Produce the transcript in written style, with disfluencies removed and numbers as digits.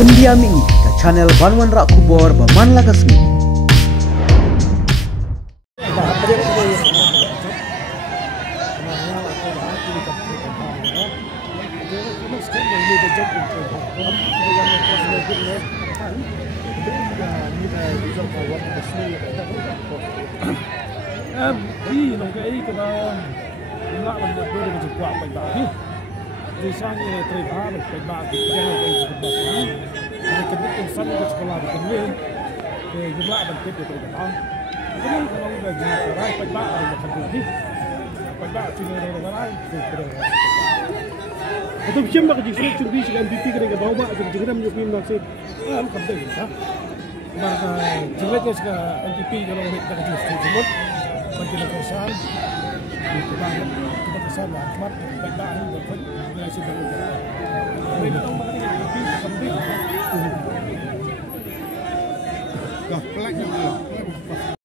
India Mini ke channel Banwan Rak Kubor Baman Lagasmi. Đi nông cái cái đó lại mình được đưa được quả bạch bạc đi đi sang như trời phá bạch bạc thì cái này bạch bạc mình cần biết sẵn cái school làm cần lên thì chúng lại mình tiếp tục cái đó cái này nó về gì cái bạch bạc là một phần đi bạch bạc thì nó là cái này tôi chiếm được cái gì chuẩn bị cái MVP cái đó mà chúng ta làm nhiều phim nó sẽ làm cầm được hả mà chúng ta cái MVP cái nó hiện tại cái gì Kita kesan, kita kesan lah, cuma baik dah ni dapat dari sini dapat. Mereka tahu mana yang lebih penting. Dah, pelan je.